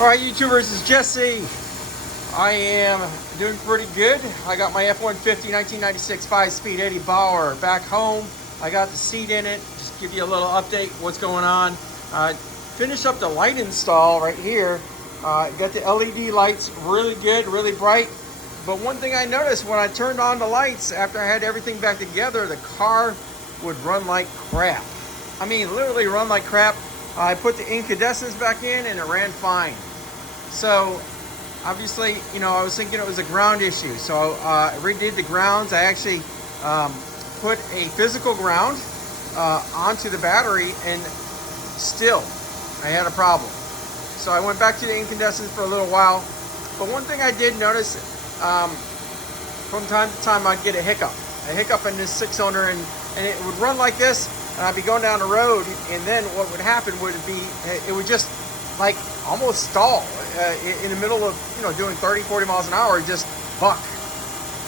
All right, YouTubers, it's Jesse. I am doing pretty good. I got my F-150 1996 5-speed Eddie Bauer back home. I got the seat in it. Just give you a little update what's going on. Finished up the light install right here. Got the LED lights really good, really bright. But one thing I noticed when I turned on the lights after I had everything back together, the car would run like crap. I mean, literally run like crap. I put the incandescents back in and it ran fine. So obviously, you know, I was thinking it was a ground issue. So I redid the grounds. I actually put a physical ground onto the battery, and still I had a problem. So I went back to the incandescents for a little while. But one thing I did notice, from time to time I'd get a hiccup in this 6-cylinder, and it would run like this. And I'd be going down the road, and then what would happen would be, it would just like almost stall in the middle of, you know, doing 30, 40 miles an hour, just buck.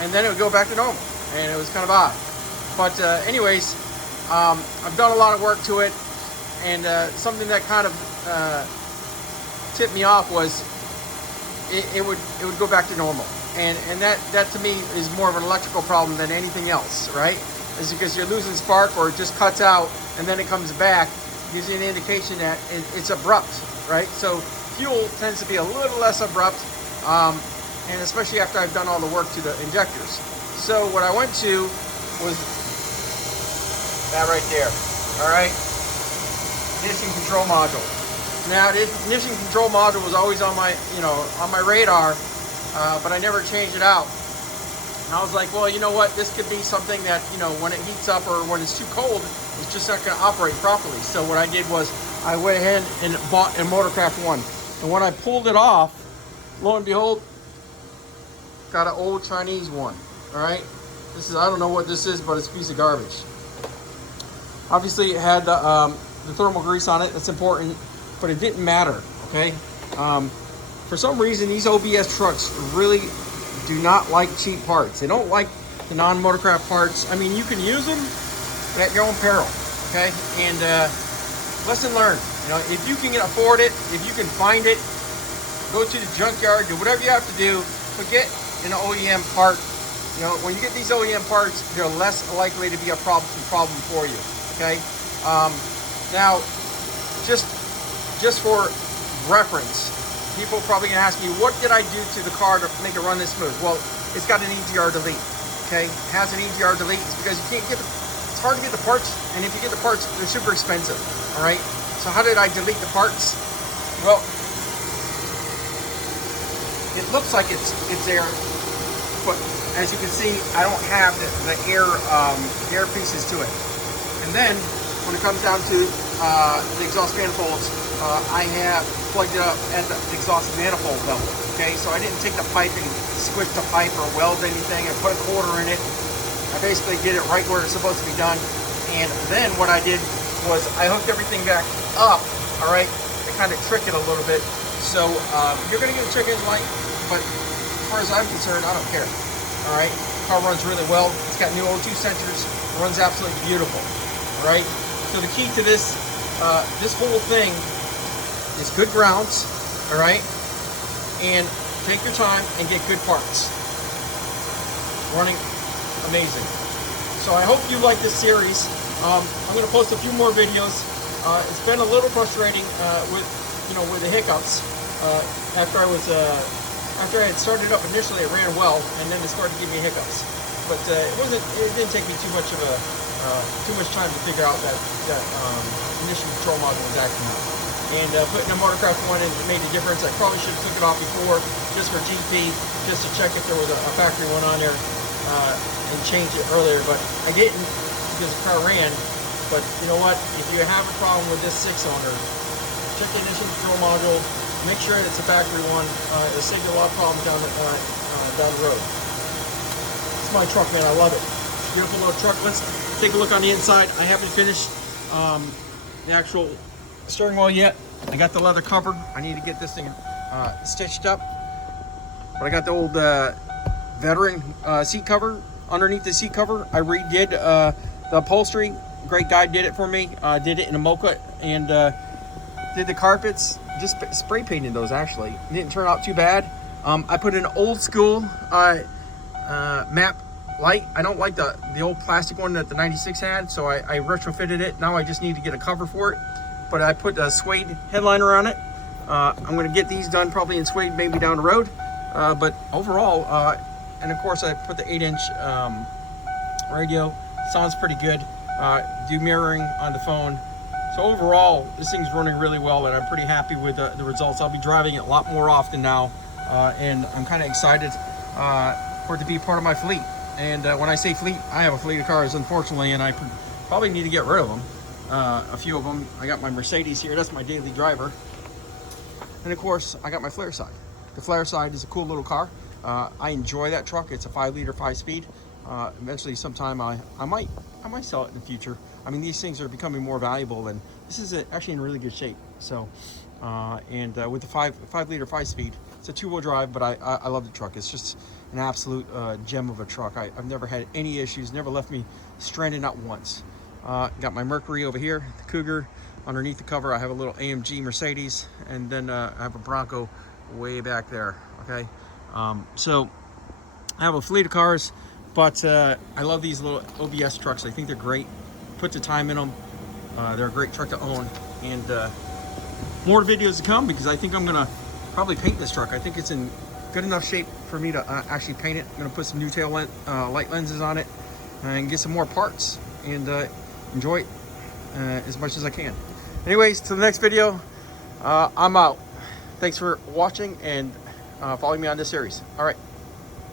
And then it would go back to normal. And it was kind of odd. But anyways, I've done a lot of work to it. And something that kind of tipped me off was it would go back to normal. And that to me is more of an electrical problem than anything else, right? Is because you're losing spark, or it just cuts out and then it comes back. Gives you an indication that it's abrupt, right? So fuel tends to be a little less abrupt, and especially after I've done all the work to the injectors. So what I went to was that right there, all right? Ignition control module. Now, the ignition control module was always on my, on my radar, but I never changed it out. And I was like, well, you know what? This could be something that, when it heats up or when it's too cold, it's just not going to operate properly. So what I did was I went ahead and bought a Motorcraft one. And when I pulled it off, lo and behold, got an old Chinese one. All right. This is, I don't know what this is, but it's a piece of garbage. Obviously, it had the thermal grease on it. That's important, but it didn't matter. Okay. For some reason, these OBS trucks really do not like cheap parts. They don't like the non-Motorcraft parts. I mean, you can use them, but at your own peril, okay? And lesson learned. If you can afford it, if you can find it, go to the junkyard, do whatever you have to do, but get an OEM part. When you get these OEM parts, they're less likely to be a problem for you, okay? Now, just for reference, people are probably gonna ask me, what did I do to the car to make it run this smooth? Well, it's got an EGR delete, okay? It has an EGR delete. It's because you can't get it's hard to get the parts, and if you get the parts, they're super expensive, all right? So how did I delete the parts? Well, it looks like it's there, but as you can see, I don't have the air pieces to it. And then when it comes down to the exhaust manifolds, I have plugged it up at the exhaust manifold level, okay? So I didn't take the pipe and squish the pipe or weld anything and put a quarter in it. I basically did it right where it's supposed to be done. And then what I did was I hooked everything back up, all right, to kind of trick it a little bit. So you're gonna get a chicken light, but as far as I'm concerned, I don't care, all right? Car runs really well. It's got new O2 sensors, runs absolutely beautiful, all right? So the key to this, this whole thing is good grounds, all right? And take your time and get good parts. Running amazing. So I hope you like this series. I'm gonna post a few more videos. It's been a little frustrating with the hiccups. After I had started up initially, it ran well, and then it started to give me hiccups. But it didn't take me too much time to figure out that ignition control module was acting up. And putting a Motorcraft one in made a difference. I probably should have took it off before, just for GP, just to check if there was a factory one on there, and change it earlier. But I didn't, because the car ran. But you know what? If you have a problem with this 6-cylinder, check the ignition control module. Make sure it's a factory one. It'll save you a lot of problems down the road. It's my truck, man. I love it. Beautiful little truck. Let's take a look on the inside. I haven't finished the actual steering wheel yet. I got the leather cover. I need to get this thing stitched up. But I got the old veteran seat cover underneath the seat cover. I redid the upholstery. Great guy did it for me. Did it in a mocha, and Did the carpets, just spray painted those actually. It didn't turn out too bad. I put an old school map light. I don't like the old plastic one that the 96 had, so I retrofitted it. Now I just need to get a cover for it. But I put a suede headliner on it. I'm gonna get these done probably in suede maybe down the road. But overall, and of course I put the 8-inch radio. Sounds pretty good. Do mirroring on the phone. So overall, this thing's running really well, and I'm pretty happy with the results. I'll be driving it a lot more often now, and I'm kind of excited for it to be part of my fleet. And when I say fleet, I have a fleet of cars, unfortunately, and I probably need to get rid of them. A few of them. I got my Mercedes here. That's my daily driver. And of course, I got my Flare Side. The Flare Side is a cool little car. I enjoy that truck. It's a 5-liter, 5-speed. Eventually, sometime I might sell it in the future. I mean, these things are becoming more valuable, and this is actually in really good shape. So, with the 5-liter, 5-speed, it's a 2-wheel drive, but I love the truck. It's just an absolute gem of a truck. I've never had any issues. Never left me stranded, not once. Got my Mercury over here, the Cougar. Underneath the cover, I have a little AMG Mercedes, and then I have a Bronco way back there. Okay, so I have a fleet of cars, but I love these little OBS trucks. I think they're great. Put the time in them. They're a great truck to own, and more videos to come because I think I'm gonna probably paint this truck. I think it's in good enough shape for me to actually paint it. I'm gonna put some new tail light lenses on it and get some more parts and enjoy it as much as I can. Anyways, to the next video, I'm out. Thanks for watching and following me on this series. All right.